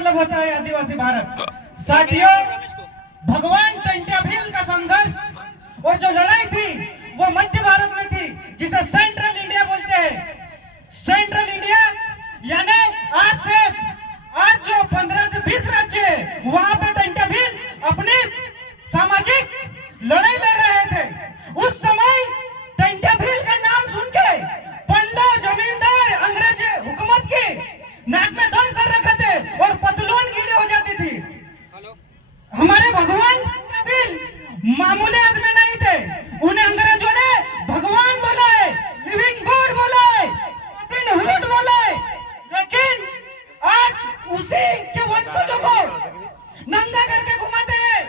मतलब होता है आदिवासी भारत। साथियों, भगवान टंट्या भील का संघर्ष और जो लड़ाई थी वो मध्य भारत में थी, जिसे सेंट्रल इंडिया बोलते हैं। सेंट्रल इंडिया यानी आज जो 15 से 20 राज्य है, वहां पे टंट्या भील अपनी सामाजिक लड़ाई लड़ रहे थे। उस समय टंट्या भील का नाम सुन के पंडा जमींदार अंग्रेज हुकूमत के नाक में दम कर रखे थे और पतलून गीली हो जाती थी। हमारे भगवान टंट्या भील मामूली आदमी नहीं थे, उन्हें अंग्रेजों ने भगवान बोला है, लिविंग गॉड बोला है, हुड बोला है। लेकिन आज उसी के वंशजों को नंगा करके घुमाते हैं,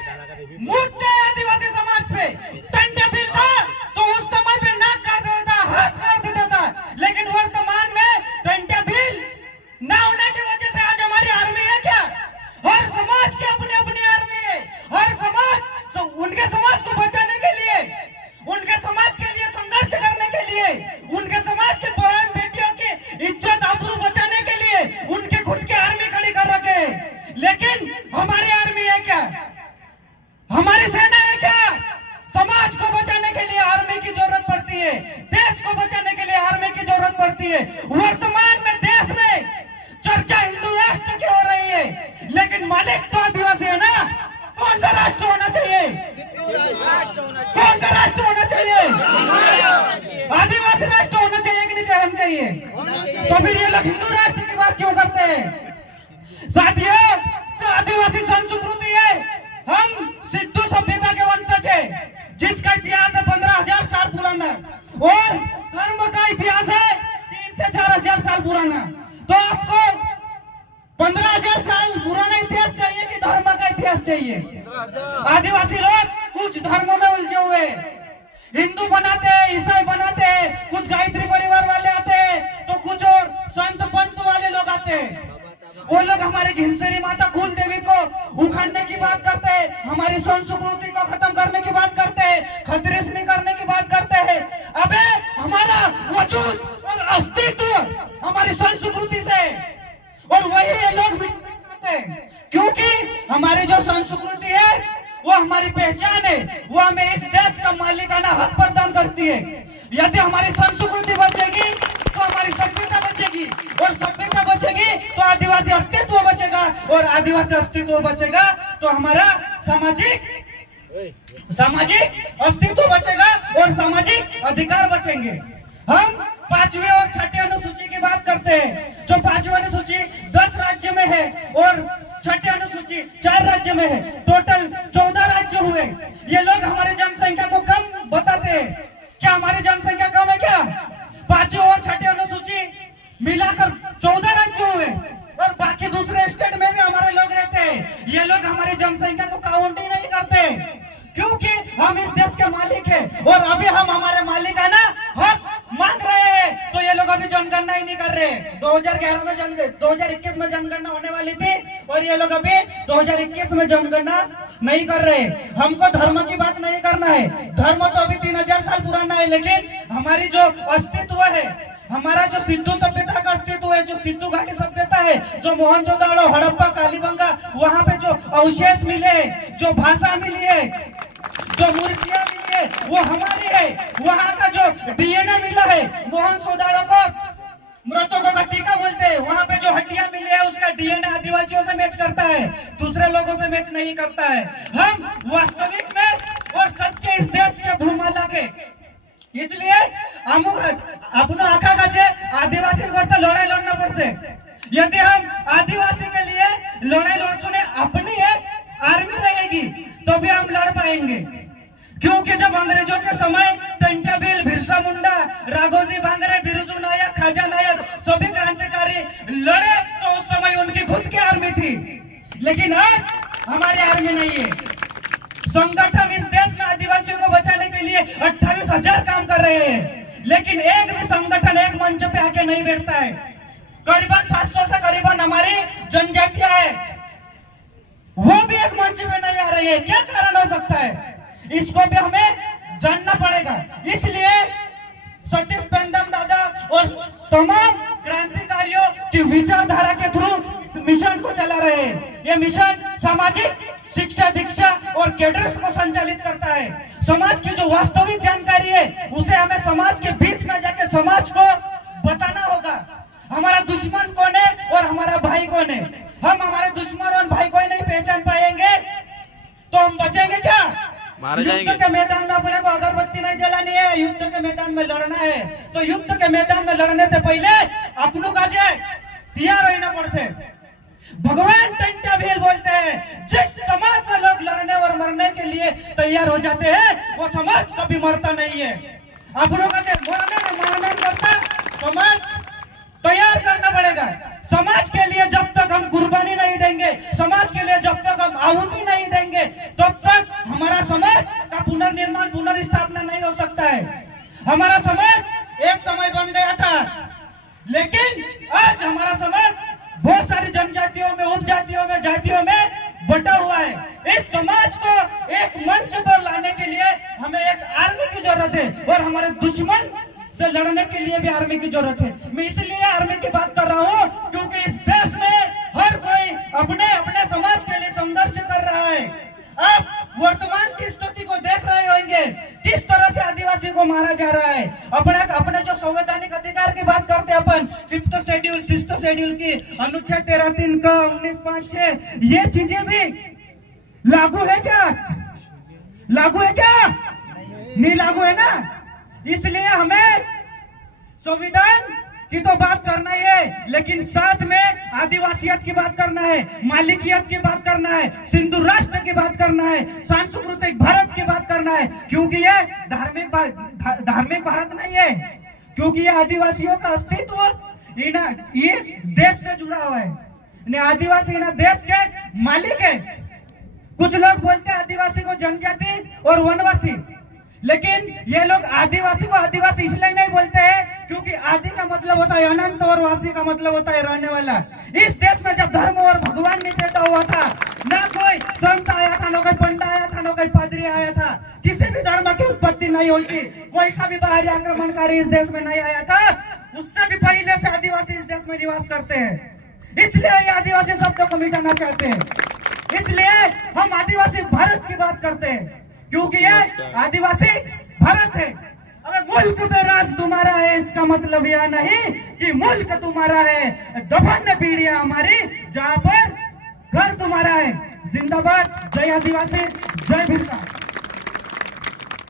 मुद्दे आदिवासी समाज पे। टंट्या भील था तो उस समय पे नाक काट देता, हाथ काट देता था, लेकिन वर्तमान में टंट्या भील ना होने की वजह से आज हमारी आर्मी है क्या? हर समाज की अपनी अपनी आर्मी है। हर समाज उनके समाज को बचाने के लिए, उनके समाज के लिए संघर्ष करने के लिए, उनके समाज के बहन बेटियों की इज्जत आबरू बचाने के लिए उनके खुद की आर्मी खड़ी कर रखे हैं। लेकिन हमारी आर्मी है क्या? हमारी सेना है क्या? समाज को बचाने के लिए आर्मी की जरूरत पड़ती है, देश को बचाने के लिए आर्मी की जरूरत पड़ती है। वर्तमान में देश में चर्चा हिंदू राष्ट्र की हो रही है, लेकिन मालिक तो आदिवासी है ना। कौन सा राष्ट्र होना चाहिए? कौन सा राष्ट्र होना चाहिए? आदिवासी राष्ट्र होना चाहिए कि नहीं होना चाहिए? तो फिर ये लोग हिंदू राष्ट्र की बात क्यों करते हैं? साथियों, जो आदिवासी संस्कृति है, हम सिद्धू सभ्यता के वंशज है, जिसका इतिहास है 15,000 साल पुराना, और धर्म का इतिहास है 3 से 4,000 साल पुराना। तो आपको 15,000 साल पुराना इतिहास चाहिए कि धर्म का इतिहास चाहिए? आदिवासी लोग कुछ धर्मों में उलझे हुए, हिंदू बनाते हैं, ईसाई बनाते हैं, कुछ गायत्री परिवार वाले आते हैं, तो कुछ और संत पंत वाले लोग आते हैं। वो लोग हमारी घिनसरी माता कुल देवी को उखाड़ने की बात करते हैं, हमारी संस्कृति को खत्म करने की बात करते हैं, खतरेसनी करने की बात करते हैं। अबे हमारा वजूद और अस्तित्व हमारी संस्कृति से, और वही ये लोग मिटाते हैं, क्योंकि हमारी जो संस्कृति है वो हमारी पहचान है, वो हमें इस देश का मालिकाना हक प्रदान करती है। यदि हमारी संस्कृति बचेगी तो हमारी सभ्यता बचेगी, और सभ्यता बचेगी तो आदिवासी अस्तित्व बचेगा, और आदिवासी अस्तित्व बचेगा तो हमारा सामाजिक अस्तित्व बचेगा और सामाजिक अधिकार बचेंगे। हम 5वीं और 6ठी अनुसूची की बात करते हैं। जो 5वीं अनुसूची 10 राज्य में है और 6ठी अनुसूची 4 राज्य में है, टोटल 14 राज्य हुए। ये लोग हमारी जनसंख्या को कम बताते हैं। क्या हमारी जनसंख्या कम है क्या? 5वीं और 6ठी अनुसूची मिलाकर 14 राज्य हुए, और बाकी दूसरे स्टेट में भी हमारे लोग रहते हैं। ये लोग हमारी जनसंख्या को काउंट ही नहीं करते, क्योंकि हम इस देश के मालिक हैं, और अभी हम हमारे मालिकाना हक मांग रहे हैं। तो ये लोग अभी जनगणना ही नहीं कर रहे। 2021 में जनगणना होने वाली थी, और ये लोग अभी 2021 में जनगणना नहीं कर रहे। हमको धर्म की बात नहीं करना है, धर्म तो अभी 3,000 साल पुराना है, लेकिन हमारी जो अस्तित्व है, हमारा जो सिद्धू सभ्यता का अस्तित्व है, जो सिद्धू घाटी सभ्यता है, जो मोहनजोदड़ो, हड़प्पा, कालीबंगा, वहां पे जो अवशेष मिले, जो भाषा मिली है, जो मूर्तियां मिली है, वो हमारी है। वहां का जो डीएनए मिला है, मोहनजोदड़ो को मृतकों का टीका बोलते हैं, वहां पे जो हड्डियां मिली है उसका डीएनए आदिवासियों से मैच करता है, दूसरे लोगों से मैच नहीं करता है। हम वास्तविक में और सच्चे इस देश के भूमाला के, इसलिए अपना आखा काचे आदिवासी करता लड़ाई लड़ना पड़से। यदि हम आदिवासी के लिए लड़ाई लड़ सुने, अपनी एक आर्मी रहेगी तो भी हम लड़ पाएंगे। क्योंकि जब अंग्रेजों के समय टंट्या भील, बिरसा मुंडा, राघोजी भांगरे, बिरजू नायक, खाजा नायक सभी क्रांतिकारी लड़े, तो उस समय उनकी खुद की आर्मी थी। लेकिन आज हमारी आर्मी नहीं है। संगठन इस देश में आदिवासियों को बचाने के लिए 28,000 काम कर रहे हैं, लेकिन एक भी संगठन एक मंच पे आके नहीं बैठता है। करीबन 700 से करीबन हमारी जनजातियां है, वो भी एक मंच पे नहीं आ रही है। क्या कारण हो सकता है? इसको भी हमें जानना पड़ेगा। इसलिए सतीश पेंडम दादा और तमाम क्रांतिकारियों की विचारधारा के थ्रू मिशन को चला रहे हैं। ये मिशन सामाजिक शिक्षा दीक्षा और कैडर्स को संचालित करता है। समाज की जो वास्तविक जानकारी है उसे हमें समाज के बीच में जाके समाज को बताना होगा। हमारा दुश्मन कौन है और हमारा भाई कौन है। हम हमारे दुश्मन और भाई को ही नहीं पहचान पाएंगे तो हम बचेंगे क्या? युद्ध के मैदान में अपने को अगरबत्ती नहीं जलानी है, युद्ध के मैदान में लड़ना है। तो युद्ध के मैदान में लड़ने से पहले अपनों का तैयार रहना पड़से। भगवान टंट्या भील बोलते हैं जिस समाज में लोग लड़ने और मरने के लिए तैयार हो जाते हैं वो समाज कभी मरता नहीं है। अपनों का मरने करता समाज तैयार करना पड़ेगा। समाज के लिए जब तक हम कुर्बानी नहीं देंगे, समाज के लिए जब तक हम आहुति नहीं देंगे, तब तक हमारा समाज का पुनर्निर्माण पुनर्स्थापना नहीं हो सकता है। हमारा समाज एक समय बन गया था, लेकिन आज हमारा समाज बहुत सारी जनजातियों में, उपजातियों में, जातियों में बटा हुआ है। इस समाज को एक मंच पर लाने के लिए हमें एक आर्मी की जरूरत है और हमारे दुश्मन से लड़ने के लिए भी आर्मी की जरूरत है। मैं इसलिए आर्मी की बात कर रहा हूँ क्योंकि इस देश में हर कोई अपने अपने समाज के लिए संघर्ष कर रहा है। आप वर्तमान की स्थिति को देख रहे होंगे, किस तरह से आदिवासी को मारा जा रहा है। अपने जो संवैधानिक अधिकार की बात करते हैं अपन, 5th शेड्यूल 6th शेड्यूल की अनुच्छेद 13(3) का 19(5)(6) ये चीजें भी लागू है क्या? लागू है क्या? नहीं लागू है ना। इसलिए हमें संविधान की तो बात करना ही है, लेकिन साथ में आदिवासियत की बात करना है, मालिकियत की बात करना है, सिंधु राष्ट्र की बात करना है, सांस्कृतिक भारत की बात करना है। क्योंकि ये धार्मिक भारत नहीं है, क्योंकि ये आदिवासियों का अस्तित्व ये देश से जुड़ा हुआ है। आदिवासी ना देश के मालिक है। कुछ लोग बोलते हैं आदिवासी को जनजाति और वनवासी, लेकिन ये लोग आदिवासी को आदिवासी इसलिए नहीं बोलते हैं क्योंकि आदि का मतलब होता है अनंत और वासी का मतलब होता है रहने वाला। इस देश में जब धर्म और भगवान नहीं पैदा हुआ था, ना कोई संत आया था, ना कोई पंडित आया था, ना कोई पादरी आया था, किसी भी धर्म की उत्पत्ति नहीं हुई थी, कोई सा भी बाहरी आक्रमणकारी इस देश में नहीं आया था। उससे भी पहले से आदिवासी इस देश में निवास करते हैं। इसलिए ये आदिवासी शब्द को मिटाना चाहते हैं। इसलिए हम आदिवासी भारत की बात करते हैं क्योंकि ये आदिवासी भारत है। अब मुल्क में राज तुम्हारा है इसका मतलब यह नहीं कि मुल्क तुम्हारा है, दफन पीढ़ियां हमारी जहां पर घर तुम्हारा है। जिंदाबाद, जय आदिवासी, जय बिरसा।